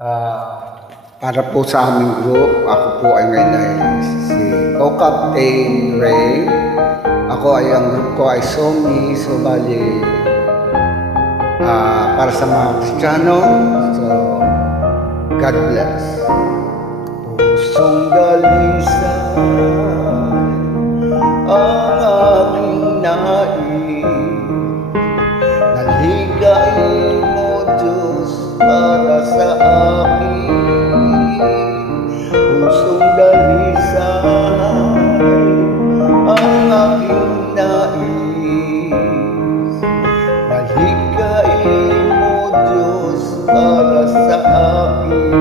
Para po sa aming group, ako po ay ngayon ay si Co-Captain Ray. Ako ay ang group ko ay Somi. So bali, para sa mga Kristiyano, so God bless. Pusong dalisan ang aking nais, naligain mo Diyos para sa akin. Pusong dalisan ang aking nais, naligain mo Diyos para sa akin.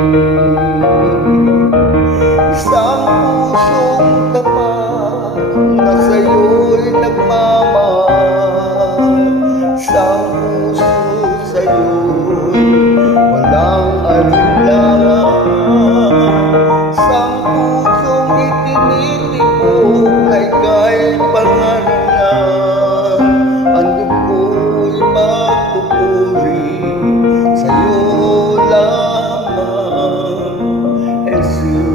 Isang pusong tapat na sa'yo'y nagmamahal, isang puso sa'yo'y walang alinlangan, isang pusong itinitipon ay kahit pangaralan, ang dugo'y magpupuri sa'yo lamang, Jesus.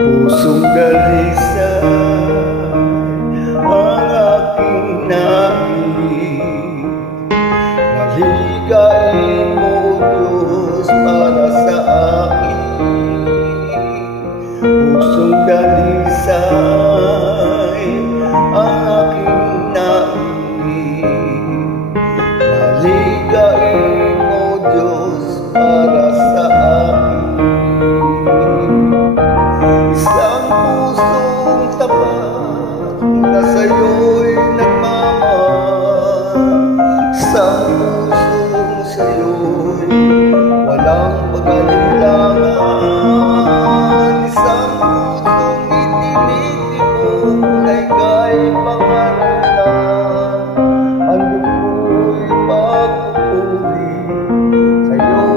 Pusong dalisan ang aking nais, naligain mo Diyos para sa akin. Pusong dalisan ang aking nais, naligain mo Diyos para sa akin. Isang pusong tapat na sa'yo'y nagmamahal, isang pusong sa'yo'y walang pag-alinlangan, isang pusong itinitipon ay kahit pangaralan, ang dugo'y magpupuri sa'yo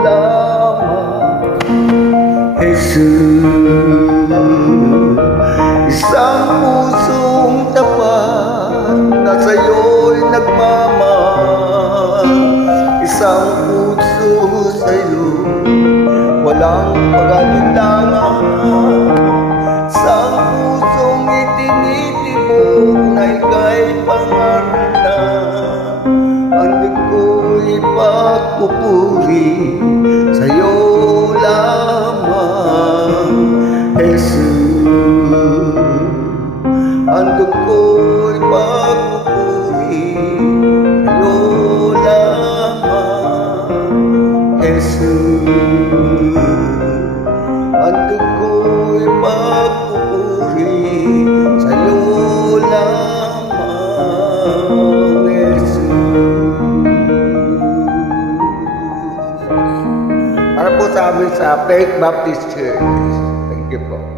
lamang, Jesus. Isang pusong tapat na sa'yo'y nagmamahal, isang puso sa'yo walang pag-alinlangan, isang pusong itinitipon ay kahit pangaralan, ang dugo'y pagpupuri sa'yo lamang, Jesus. Ang dugo'y pagpupuri sa'yo lamang, Jesus. Ang dugo'y pagpupuri sa'yo lamang, Jesus. Para po sa amin sa Faith Baptist Church. Thank you po.